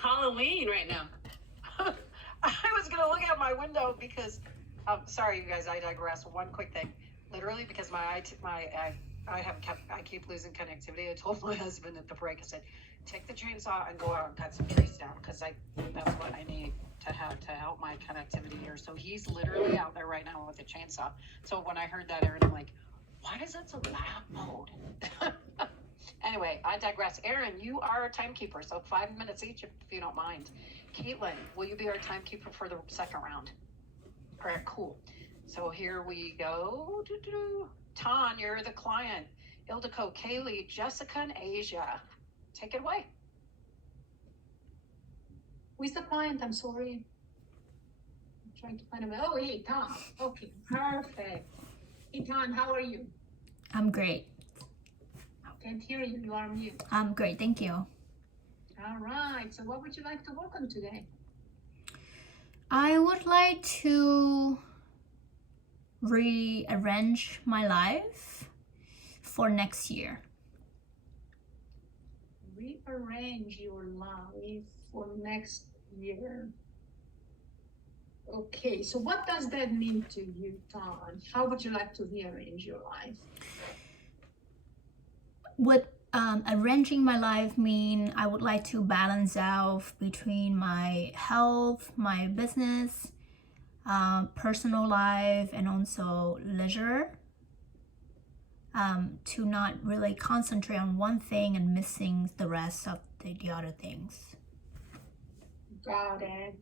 Halloween right now. I was gonna look out my window because, sorry you guys, I digress. One quick thing, literally because I keep losing connectivity. I told my husband at the break, I said, take the chainsaw and go out and cut some trees down because that's what I need to have to help my connectivity here. So he's literally out there right now with a chainsaw. So when I heard that, Aaron, I'm like, why is that so loud? Anyway, I digress. Aaron, you are a timekeeper, so 5 minutes each if you don't mind. Caitlin, will you be our timekeeper for the second round? All right, cool. So here we go. Ton, you're the client. Ildiko, Kaylee, Jessica, and Asia. Take it away. Who is the client? I'm sorry. I'm trying to find him. Oh, hey, Tom. Okay, perfect. Hey, Tom, how are you? I'm great. I can't hear you. You are mute. I'm great, thank you. All right. So what would you like to work on today? I would like to rearrange my life for next year. Rearrange your life for next year. Okay, so what does that mean to you, Tom? How would you like to rearrange your life? Would arranging my life mean I would like to balance out between my health, my business, personal life, and also leisure, to not really concentrate on one thing and missing the rest of the other things. Got it.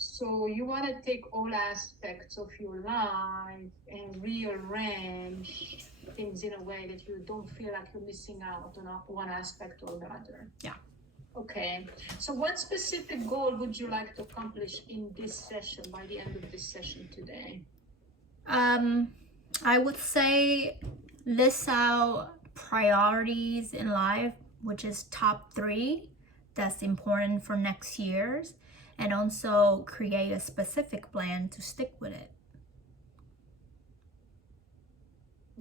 So you want to take all aspects of your life and rearrange things in a way that you don't feel like you're missing out on one aspect or the other. Yeah. Okay. So what specific goal would you like to accomplish in this session, by the end of this session today? I would say list out priorities in life, which is top 3 that's important for next year's, and also create a specific plan to stick with it.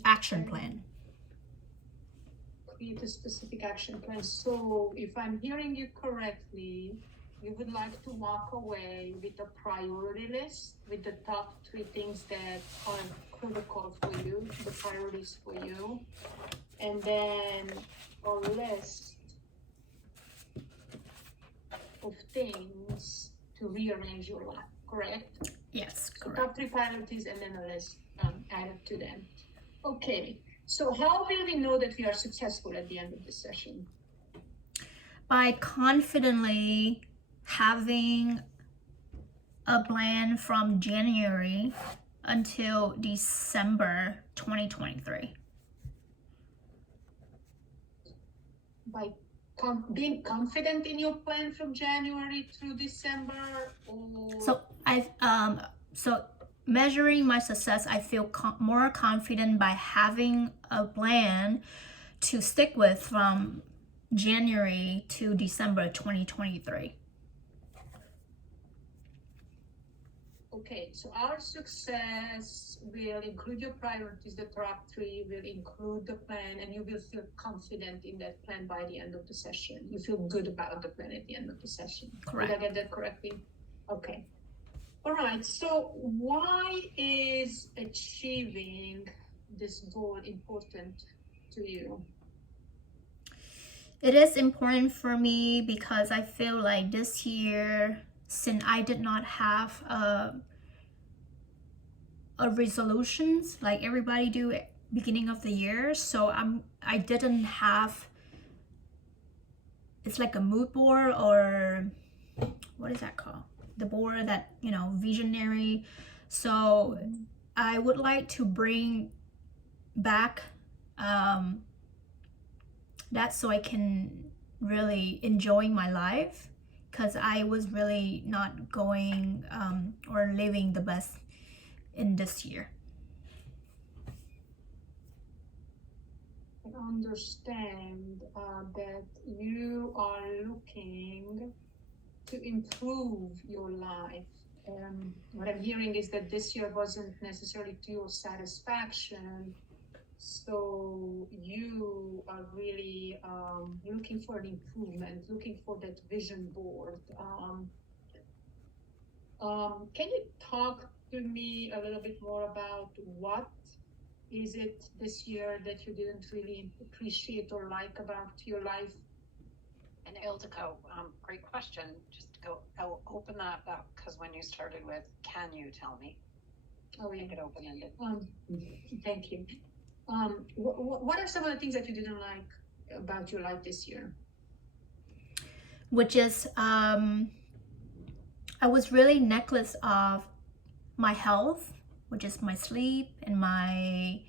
Action plan. Create a specific action plan. So if I'm hearing you correctly, you would like to walk away with a priority list with the top 3 things that are critical for you, the priorities for you, and then a list of things to rearrange your life, correct? Yes, So correct. top 3 priorities and then a list added to them. Okay, so how will we know that we are successful at the end of this session? By confidently having a plan from January until December 2023. By being confident in your plan from January through December, or So measuring my success, I feel more confident by having a plan to stick with from January to December 2023. Okay, so our success will include your priorities, the top 3 will include the plan, and you will feel confident in that plan by the end of the session. You feel good about the plan at the end of the session. Correct. Did I get that correctly? Okay. All right, so why is achieving this goal important to you? It is important for me because I feel like this year, since I did not have a resolutions like everybody do at beginning of the year, so I didn't have, it's like a mood board, or what is that called, the board that, visionary. So I would like to bring back that, so I can really enjoy my life, because I was really not going or living the best in this year. I understand that you are looking to improve your life. What I'm hearing is that this year wasn't necessarily to your satisfaction, So you are really looking for an improvement, looking for that vision board. Can you talk to me a little bit more about what is it this year that you didn't really appreciate or like about your life? And Ildiko, great question. Just go, I'll open that up because when you started with, can you tell me? Oh, Make yeah. it open ended. Thank you. What are some of the things that you didn't like about your life this year? Which is I was really necklace of my health, which is my sleep and my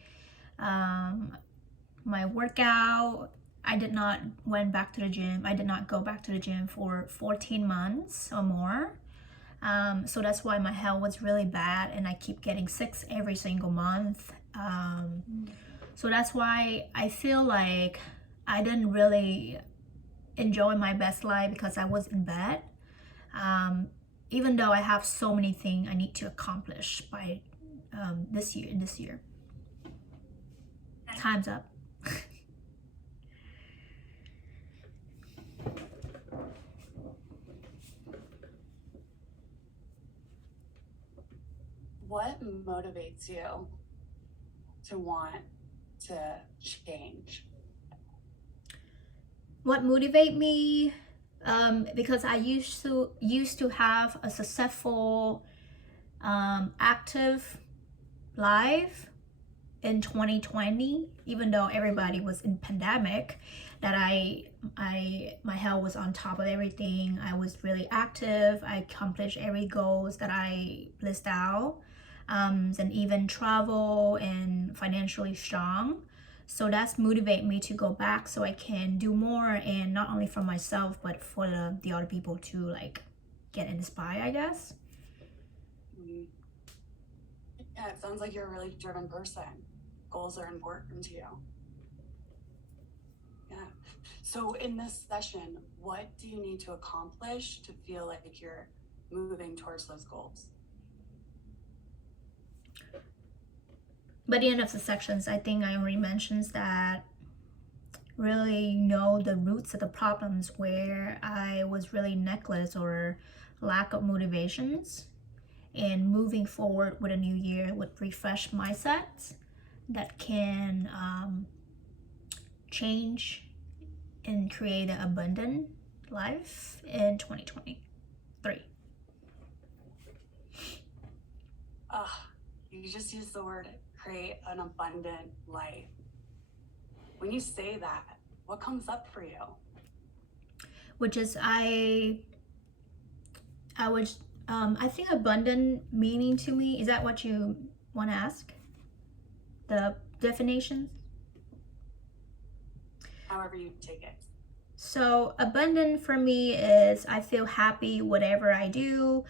workout. I did not went back to the gym. I did not go back to the gym for 14 months or more. So that's why my health was really bad, and I keep getting sick every single month. So that's why I feel like I didn't really enjoy my best life because I was in bed. Even though I have so many things I need to accomplish by this year. Time's up. What motivates you to want to change? What motivate me? Because I used to have a successful, active life in 2020. Even though everybody was in pandemic, that my health was on top of everything. I was really active. I accomplished every goals that I list out, and even travel and financially strong. So that's motivate me to go back so I can do more, and not only for myself but for the other people to like get inspired, I guess. Yeah, it sounds like you're a really driven person. Goals are important to you. Yeah. So in this session, what do you need to accomplish to feel like you're moving towards those goals? By the end of the sections, I think I already mentioned that really know the roots of the problems where I was really necklace or lack of motivations, and moving forward with a new year with refreshed mindset that can change and create an abundant life in 2023. You just used the word create an abundant life. When you say that, what comes up for you? Which is I think abundant meaning to me, is that what you want to ask? The definitions? However you take it. So abundant for me is I feel happy whatever I do.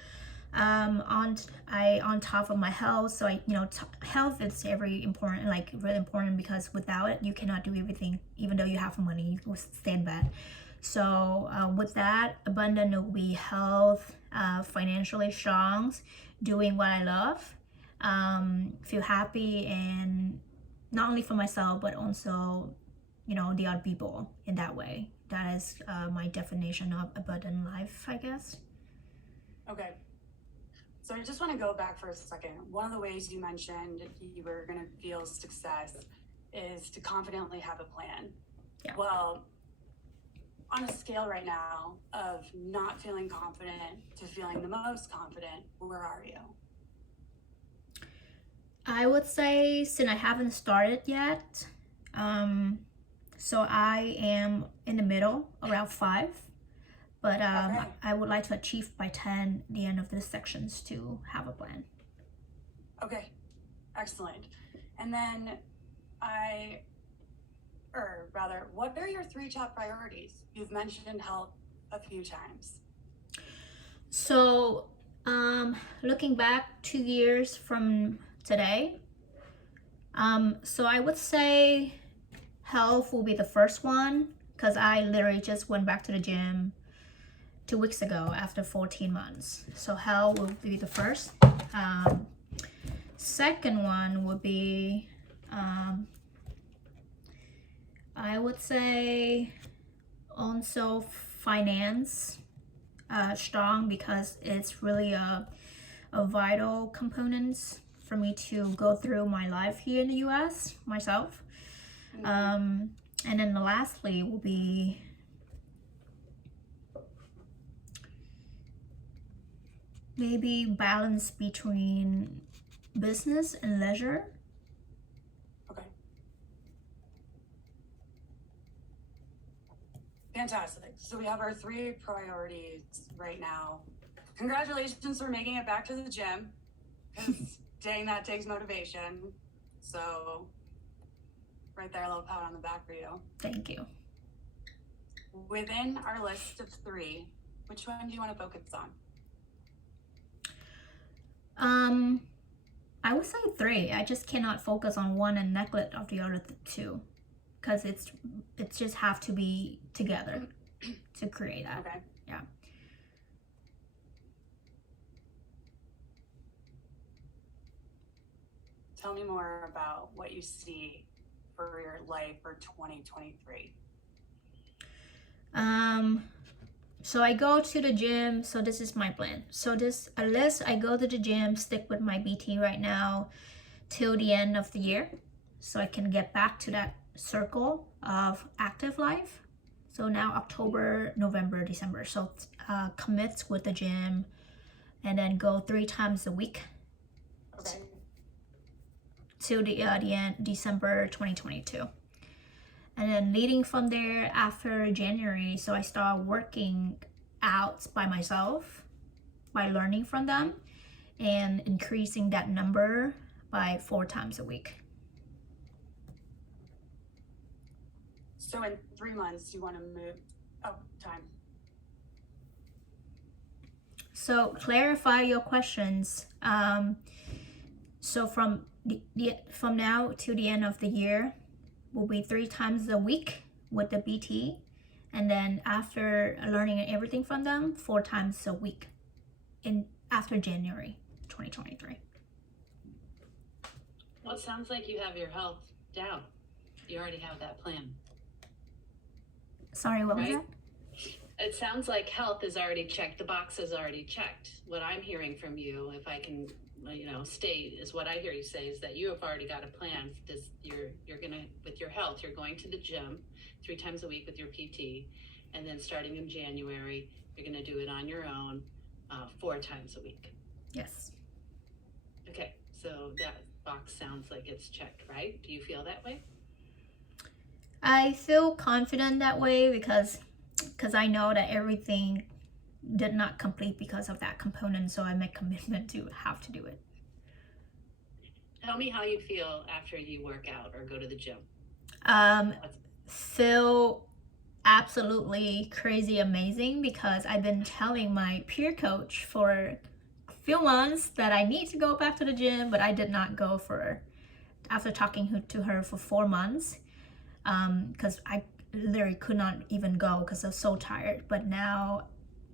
On top of my health, so health is very important, like really important, because without it you cannot do everything. Even though you have money, you will stay in bed. So with that, abundant will be health, financially strong, doing what I love, feel happy, and not only for myself but also the other people in that way. That is my definition of abundant life, I guess. Okay. So I just want to go back for a second. One of the ways you mentioned you were going to feel success is to confidently have a plan. Yeah. Well, on a scale right now of not feeling confident to feeling the most confident, where are you? I would say, since I haven't started yet, so I am in the middle, around 5. But Okay. I would like to achieve by 10 the end of the sections to have a plan. Okay, excellent. And then what are your 3 top priorities? You've mentioned health a few times. So looking back 2 years from today, so I would say health will be the first one, because I literally just went back to the gym 2 weeks ago after 14 months. So health will be the first. Second one would be I would say also finance strong, because it's really a vital component for me to go through my life here in the US myself. And then lastly will be maybe balance between business and leisure. Okay. Fantastic. So we have our 3 priorities right now. Congratulations for making it back to the gym, because dang, that takes motivation. So right there, a little pat on the back for you. Thank you. Within our list of 3, which one do you want to focus on? I would say 3. I just cannot focus on one and neglect of the other 2, because it's just have to be together to create that. Okay. Yeah. Tell me more about what you see for your life for 2023. So I go to the gym. So this is my plan. So this, unless I go to the gym, stick with my BT right now till the end of the year, so I can get back to that circle of active life. So now October, November, December. So commits with the gym, and then go 3 times a week Okay. till the end December 2022. And then leading from there after January, so I start working out by myself by learning from them and increasing that number by 4 times a week. So in 3 months, you want to move. Oh, time. So clarify your questions. So from from now to the end of the year will be 3 times a week with the BT, and then after learning everything from them, 4 times a week in after January 2023. Well, it sounds like you have your health down. You already have that plan. Sorry, what was Right? that? It sounds like health is already checked. The box is already checked. What I'm hearing from you, if I can, state, is what I hear you say is that you have already got a plan. You're gonna, with your health, you're going to the gym 3 times a week with your PT, and then starting in January, you're gonna do it on your own 4 times a week. Yes. Okay, so that box sounds like it's checked, right? Do you feel that way? I feel confident that way because I know that everything did not complete because of that component, so I make commitment to have to do it. Tell me how you feel after you work out or go to the gym. Feel absolutely crazy amazing, because I've been telling my peer coach for a few months that I need to go back to the gym, but I did not go after talking to her for 4 months, because I literally could not even go because I was so tired. But now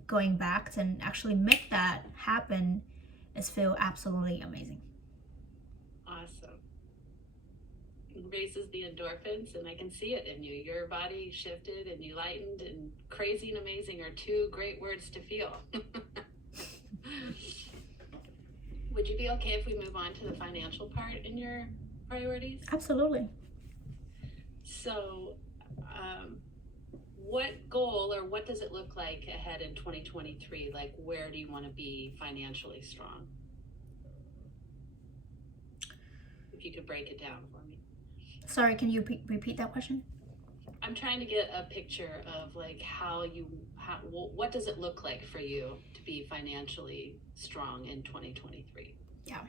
going back and actually make that happen is feel absolutely amazing. Awesome. It raises the endorphins, and I can see it in you. Your body shifted and you lightened, and crazy and amazing are 2 great words to feel. Would you be okay if we move on to the financial part in your priorities? Absolutely. So, what goal or what does it look like ahead in 2023? Like, where do you want to be financially strong? If you could break it down for me. Sorry, can you repeat that question? I'm trying to get a picture of like what does it look like for you to be financially strong in 2023? Yeah.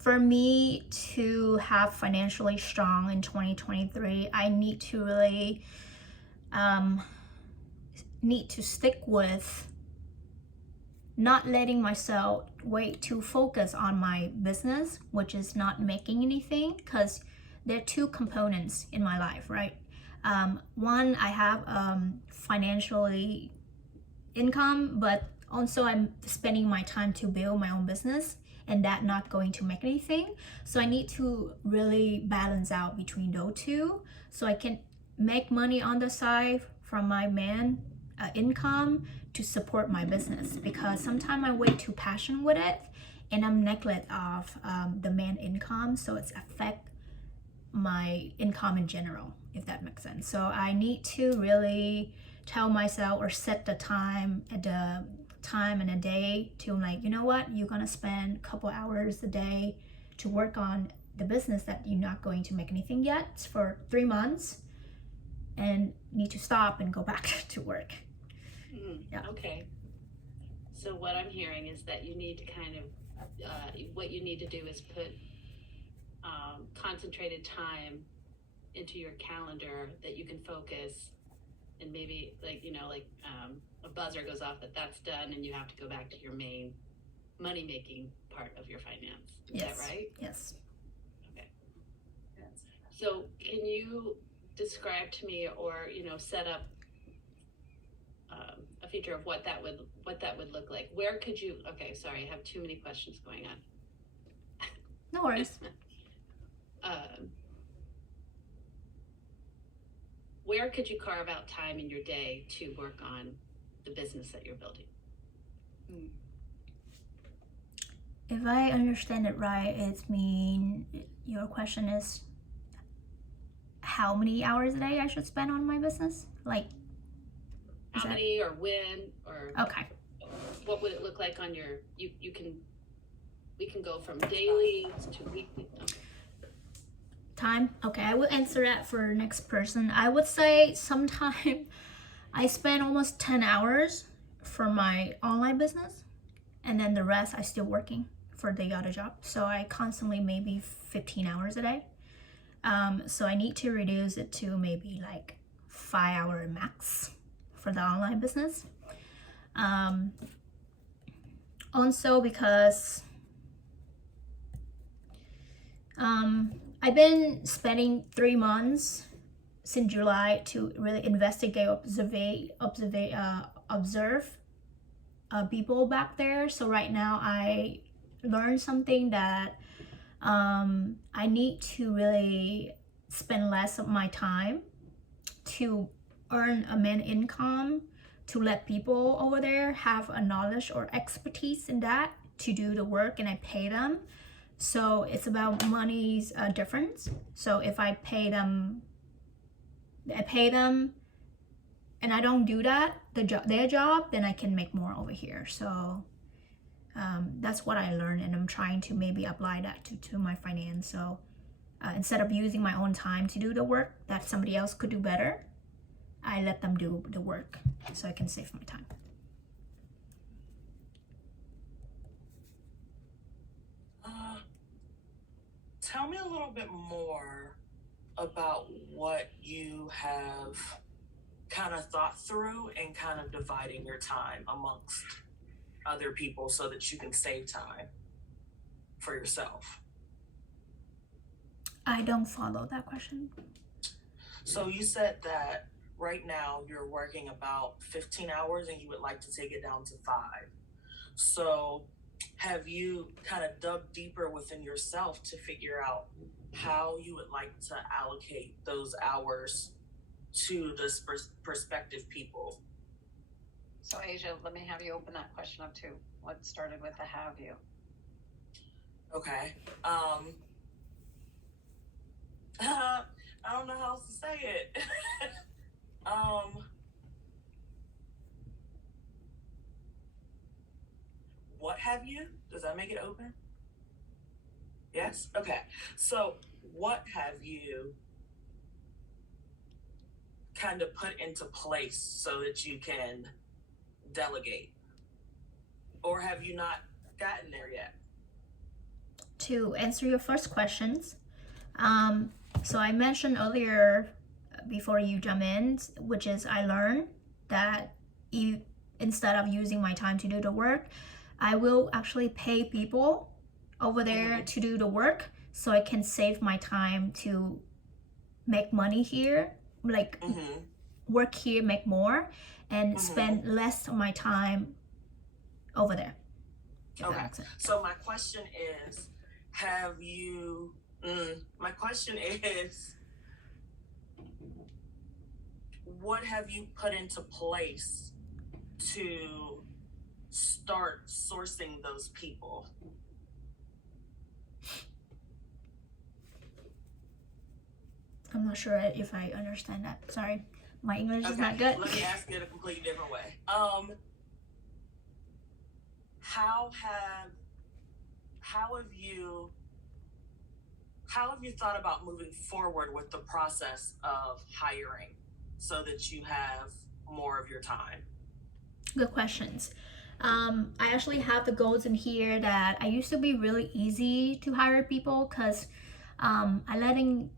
For me to have financially strong in 2023, I need to really stick with not letting myself wait to focus on my business, which is not making anything, because there are 2 components in my life, right? One, I have financially income, but also I'm spending my time to build my own business. and that not going to make anything. So I need to really balance out between those two so I can make money on the side from my main income to support my business, because sometimes I'm way too passionate with it and I'm neglect of the main income, so it's affect my income in general, if that makes sense. So I need to really tell myself or set the time at the time in a day to, like, you know what, you're gonna spend a couple hours a day to work on the business that you're not going to make anything yet for 3 months, and need to stop and go back to work. Yeah. Okay. So what I'm hearing is that you need to kind of, what you need to do is put concentrated time into your calendar that you can focus, and maybe like, you know, like a buzzer goes off that's done, and you have to go back to your main money making part of your finance. Is that right? Yes. Okay. So can you describe to me, or, you know, set up a feature of what that would look like? Where could you, okay, sorry, I have too many questions going on. No worries. Where could you carve out time in your day to work on the business that you're building? If I understand it right, it mean your question is how many hours a day I should spend on my business? Like, How many, or when, or okay. what would it look like on your, we can go from daily to weekly. Okay. Time. Okay, I will answer that for next person. I would say sometime I spend almost 10 hours for my online business, and then the rest I still working for the other job. So I constantly maybe 15 hours a day. So I need to reduce it to maybe like 5 hour max for the online business. Also because I've been spending 3 months since July to really investigate, observe people back there. So right now I learned something that I need to really spend less of my time to earn a main income, to let people over there have a knowledge or expertise in that to do the work, and I pay them. So it's about money's difference. So if I pay them, and I don't do that, their job, then I can make more over here. So that's what I learned, and I'm trying to maybe apply that to my finance. So instead of using my own time to do the work that somebody else could do better, I let them do the work so I can save my time. Tell me a little bit more about what you have kind of thought through and kind of dividing your time amongst other people so that you can save time for yourself. I don't follow that question. So you said that right now you're working about 15 hours and you would like to take it down to 5. So have you kind of dug deeper within yourself to figure out how you would like to allocate those hours to this prospective people? So Asia, let me have you open that question up too. What started with the have you? Okay. I don't know how else to say it. What have you? Does that make it open? Yes? Okay. So what have you kind of put into place so that you can delegate? Or have you not gotten there yet? To answer your first questions, so I mentioned earlier before you jump in, which is I learned that instead of using my time to do the work, I will actually pay people over there to do the work so I can save my time to make money here, like work here, make more, and spend less of my time over there. If that makes sense. So my question is, my question is, what have you put into place to start sourcing those people? I'm not sure if I understand that. Sorry, my English is not good. Let me ask it a completely different way. How have you thought about moving forward with the process of hiring so that you have more of your time? Good questions. I actually have the goals in here that I used to be really easy to hire people because I letting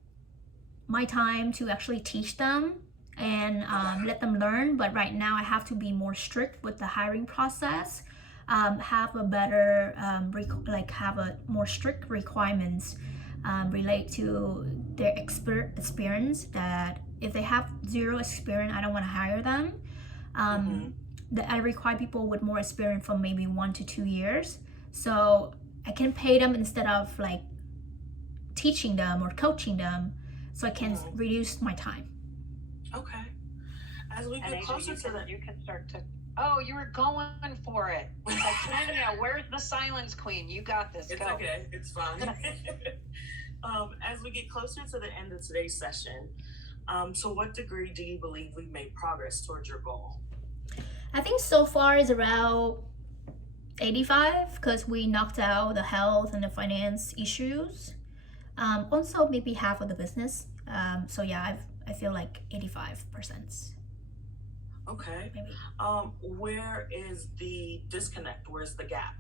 my time to actually teach them and let them learn. But right now I have to be more strict with the hiring process. Have a better have a more strict requirements relate to their experience. That if they have zero experience, I don't want to hire them. That I require people with more experience from maybe 1 to 2 years, so I can pay them instead of like teaching them or coaching them, so I can reduce my time. Okay. As we get closer to that, you can start to. Oh, you were going for it. It's like, Tanya, where's the silence queen? You got this. It's Go. okay. It's fine. As we get closer to the end of today's session, to what degree do you believe we've made progress towards your goal? I think so far is around 85 because we knocked out the health and the finance issues. Also maybe half of the business. So yeah, I feel like 85%. Okay. Maybe. Where is the disconnect? Where's the gap?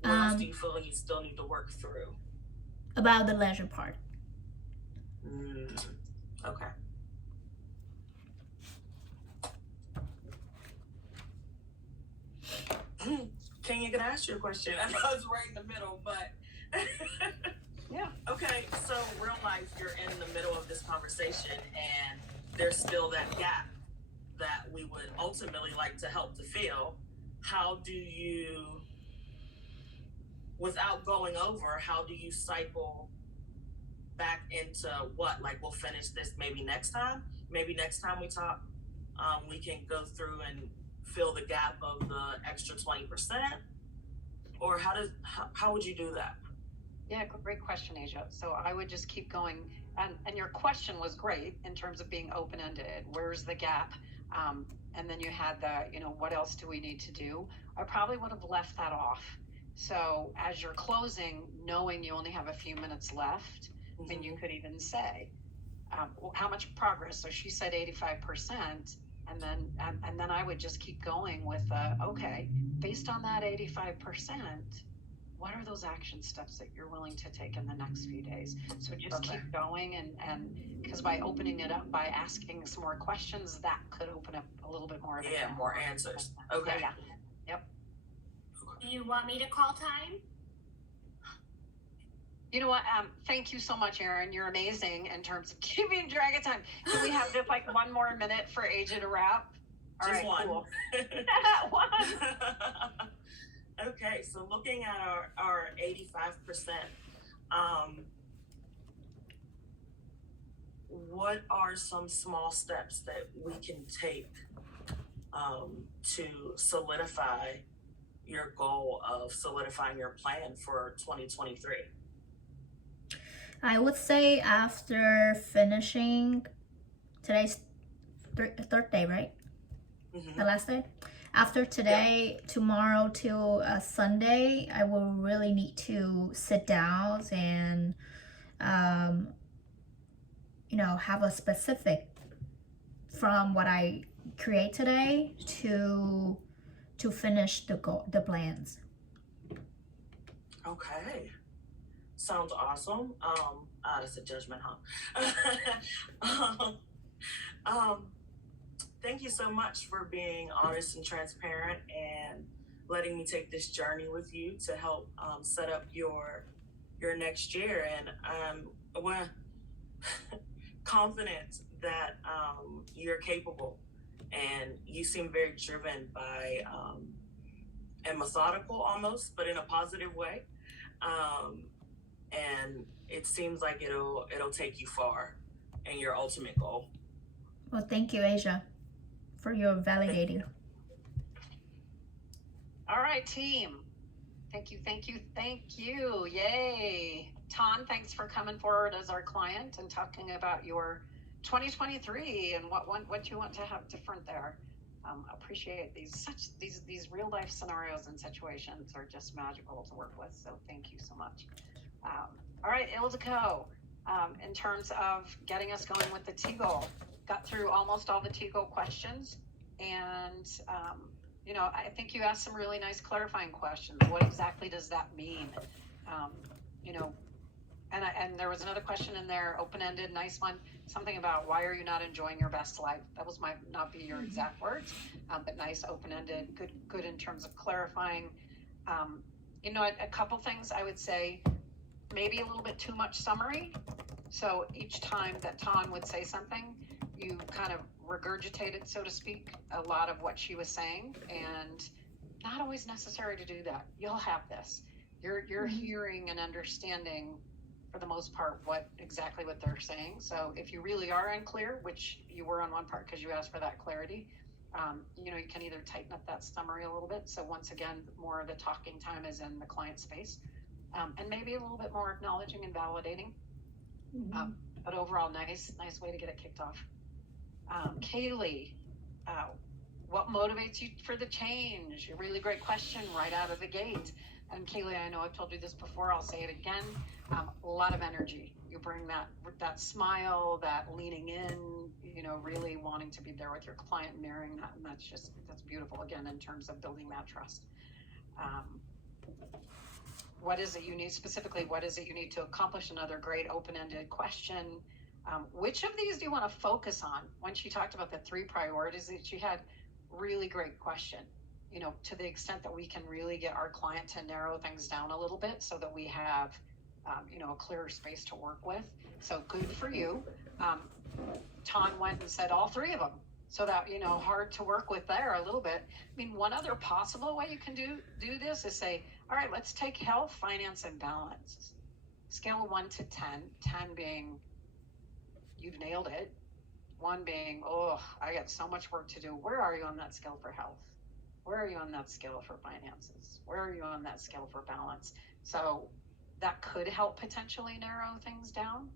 What else do you feel like you still need to work through? About the leisure part. Okay. Kenya, can I ask you a question? I know it's right in the middle, but Yeah. Okay, so real life, you're in the middle of this conversation, and there's still that gap that we would ultimately like to help to fill. How do you, without going over, how do you cycle back into what? Like, we'll finish this maybe next time. Maybe next time we talk, we can go through and fill the gap of the extra 20%. Or how would you do that? Yeah, great question, Asia. So I would just keep going. And your question was great in terms of being open-ended. Where's the gap? And then you had what else do we need to do? I probably would have left that off. So as you're closing, knowing you only have a few minutes left, and you could even say, how much progress? So she said 85%. And then I would just keep going with, okay, based on that 85%, what are those action steps that you're willing to take in the next few days? So just keep going, and because by opening it up, by asking some more questions, that could open up a little bit more of it. Yeah, more answers. Okay. Yeah. Yep. Do you want me to call time? You know what? Thank you so much, Erin. You're amazing in terms of keeping track of time. Do we have just like 1 more minute for Asia to wrap? All Just right, one. cool. One. Okay, so looking at our 85%, what are some small steps that we can take to solidify your goal of solidifying your plan for 2023? I would say after finishing today's third day, right? The last day. After today, tomorrow till Sunday, I will really need to sit down and, have a specific from what I create today to finish the plans. Okay. Sounds awesome. That's a judgment, huh? Thank you so much for being honest and transparent and letting me take this journey with you to help set up your next year. And we're confident that you're capable, and you seem very driven by and methodical almost, but in a positive way. And it seems like it'll take you far in your ultimate goal. Well, thank you, Asia, for your validating. All right, team. Thank you, thank you, thank you. Yay. Ton, thanks for coming forward as our client and talking about your 2023 and what you want to have different there. Appreciate these real life scenarios and situations are just magical to work with. So thank you so much. All right, Ildiko, in terms of getting us going with the T-goal, got through almost all the T-goal questions, and you know, I think you asked some really nice clarifying questions. What exactly does that mean? You know, and there was another question in there, open-ended, nice one, something about why are you not enjoying your best life? That might not be your exact words, but nice, open-ended, good in terms of clarifying. You know, a couple things I would say, maybe a little bit too much summary. So each time that Ton would say something, you kind of regurgitated, so to speak, a lot of what she was saying, and not always necessary to do that. You'll have this. You're hearing and understanding for the most part exactly what they're saying. So if you really are unclear, which you were on one part because you asked for that clarity, you know, you can either tighten up that summary a little bit. So once again, more of the talking time is in the client space, and maybe a little bit more acknowledging and validating. But overall, nice way to get it kicked off. Kaylee, what motivates you for the change? A really great question right out of the gate. And Kaylee, I know I've told you this before, I'll say it again. A lot of energy. You bring that smile, that leaning in, you know, really wanting to be there with your client, mirroring that, and that's beautiful, again, in terms of building that trust. What is it you need specifically? What is it you need to accomplish? Another great open-ended question. Which of these do you want to focus on? When she talked about the 3 priorities that she had, really great question. You know, to the extent that we can really get our client to narrow things down a little bit so that we have, you know, a clearer space to work with. So good for you. Ton went and said all 3 of them. So that, you know, hard to work with there a little bit. I mean, one other possible way you can do this is say, all right, let's take health, finance, and balance. Scale 1 to 10, 10 being you've nailed it. 1 being, oh, I got so much work to do. Where are you on that scale for health? Where are you on that scale for finances? Where are you on that scale for balance? So that could help potentially narrow things down.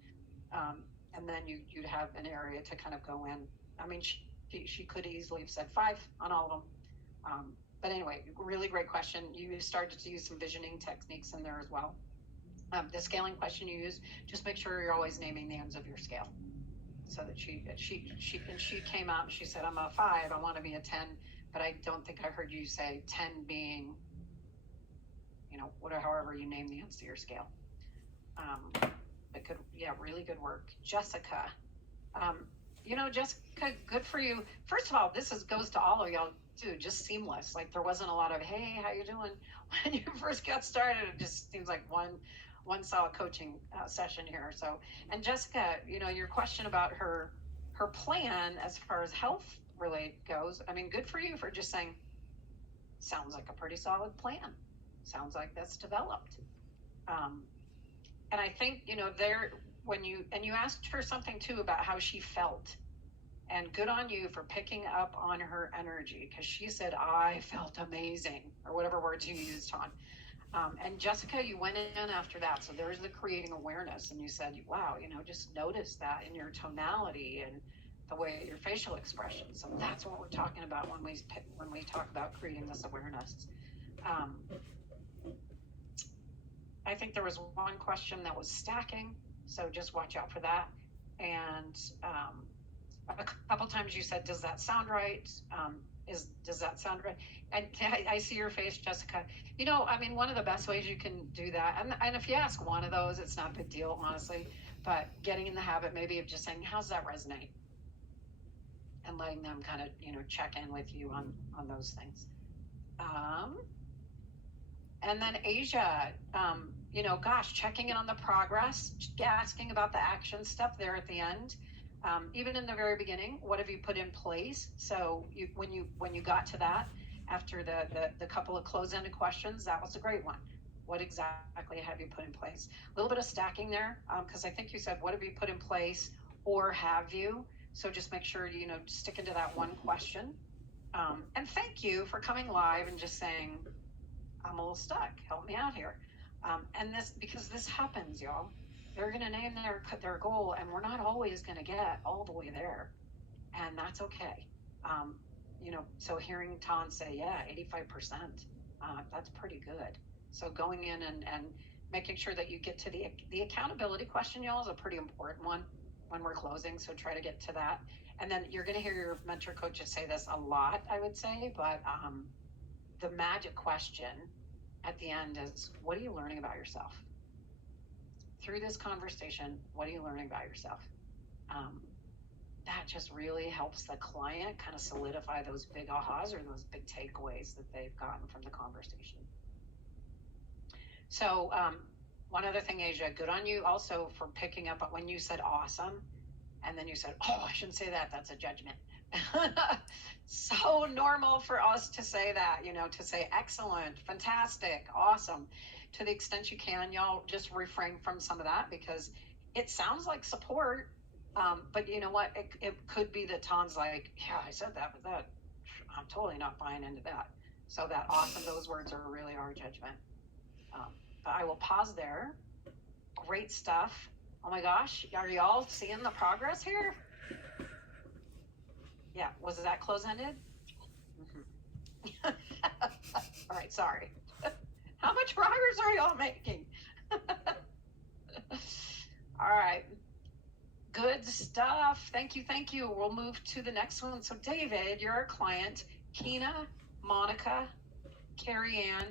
And then you'd have an area to kind of go in. I mean, she could easily have said 5 on all of them. But anyway, really great question. You started to use some visioning techniques in there as well. The scaling question you use, just make sure you're always naming the ends of your scale. So that she came out and she said, I'm a 5, I want to be a 10, but I don't think I heard you say 10 being, you know, whatever, however you name the ends of your scale. But good, yeah, really good work. Jessica, you know, Jessica, good for you. First of all, this goes to all of y'all too, just seamless. Like there wasn't a lot of, hey, how you doing? When you first got started, it just seems like one solid coaching session here. So, and Jessica, you know, your question about her plan as far as health related goes, I mean, good for you for just saying, sounds like a pretty solid plan. Sounds like that's developed. And I think, you know, when you asked her something too about how she felt, and good on you for picking up on her energy, because she said, I felt amazing, or whatever words you used on. And Jessica, you went in after that. So there's the creating awareness. And you said, wow, you know, just notice that in your tonality and the way your facial expression. So that's what we're talking about when we talk about creating this awareness. I think there was one question that was stacking. So just watch out for that. And a couple times you said, does that sound right? Does that sound right? And I see your face, Jessica. You know, I mean, one of the best ways you can do that, and if you ask one of those, it's not a big deal, honestly, but getting in the habit maybe of just saying, how's that resonate? And letting them kind of, you know, check in with you on those things. And then Asia, you know, gosh, checking in on the progress, asking about the action stuff there at the end. Even in the very beginning, what have you put in place? So when you got to that, after the couple of close-ended questions, that was a great one. What exactly have you put in place? A little bit of stacking there, because I think you said, what have you put in place, or have you? So just make sure, stick into that one question. And thank you for coming live and just saying, I'm a little stuck, help me out here. And because this happens, y'all. They're gonna name their goal, and we're not always gonna get all the way there, and that's okay. So hearing Ton say, yeah, 85%, that's pretty good. So going in and making sure that you get to the accountability question, y'all, is a pretty important one when we're closing. So try to get to that. And then you're going to hear your mentor coaches say this a lot, I would say, but the magic question at the end is, what are you learning about yourself? Through this conversation, what are you learning about yourself? That just really helps the client kind of solidify those big ahas or those big takeaways that they've gotten from the conversation. So one other thing, Asia, good on you also for picking up when you said awesome, and then you said, oh, I shouldn't say that, that's a judgment. So normal for us to say that, to say excellent, fantastic, awesome. To the extent you can, y'all just refrain from some of that, because it sounds like support, but you know what? It could be that Tom's like, yeah, I said that, but that I'm totally not buying into that. So that awesome, those words are really our judgment. But I will pause there. Great stuff. Oh my gosh, are y'all seeing the progress here? Yeah, was that close-ended? Mm-hmm. All right, sorry. How much progress are y'all making? All right. Good stuff. Thank you. We'll move to the next one. So David, you're our client. Kina, Monica, Carrie Ann,